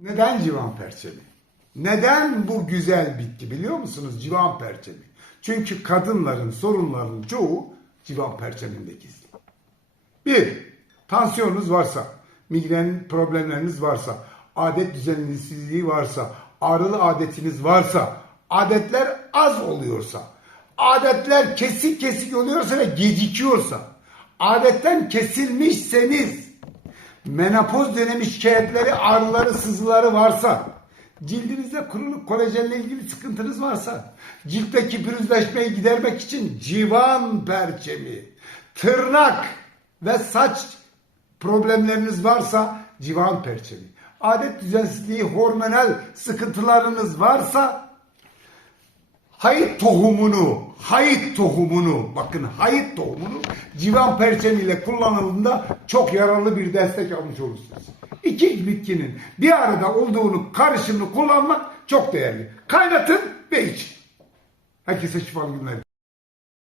Neden civan perçemi? Neden bu güzel bitki biliyor musunuz civan perçemi? Çünkü kadınların sorunlarının çoğu civan perçeminde gizli. Bir, tansiyonunuz varsa, migren problemleriniz varsa, adet düzensizliği varsa, ağrılı adetiniz varsa, adetler az oluyorsa, adetler kesik kesik oluyorsa ve gecikiyorsa, adetten kesilmişseniz, menopoz dönemi şikayetleri, ağrıları, sızıları varsa, cildinizde kuruluk kolajenle ilgili sıkıntınız varsa, ciltteki pürüzleşmeyi gidermek için civan perçemi, tırnak ve saç problemleriniz varsa civan perçemi, adet düzensizliği, hormonal sıkıntılarınız varsa hayıt tohumunu, hayıt tohumunu, bakın hayıt tohumunu civan perçemiyle kullanıldığında çok yararlı bir destek almış olursunuz. İki bitkinin bir arada olduğunu, karışımını kullanmak çok değerli. Kaynatın ve için. Herkese şifalı günler.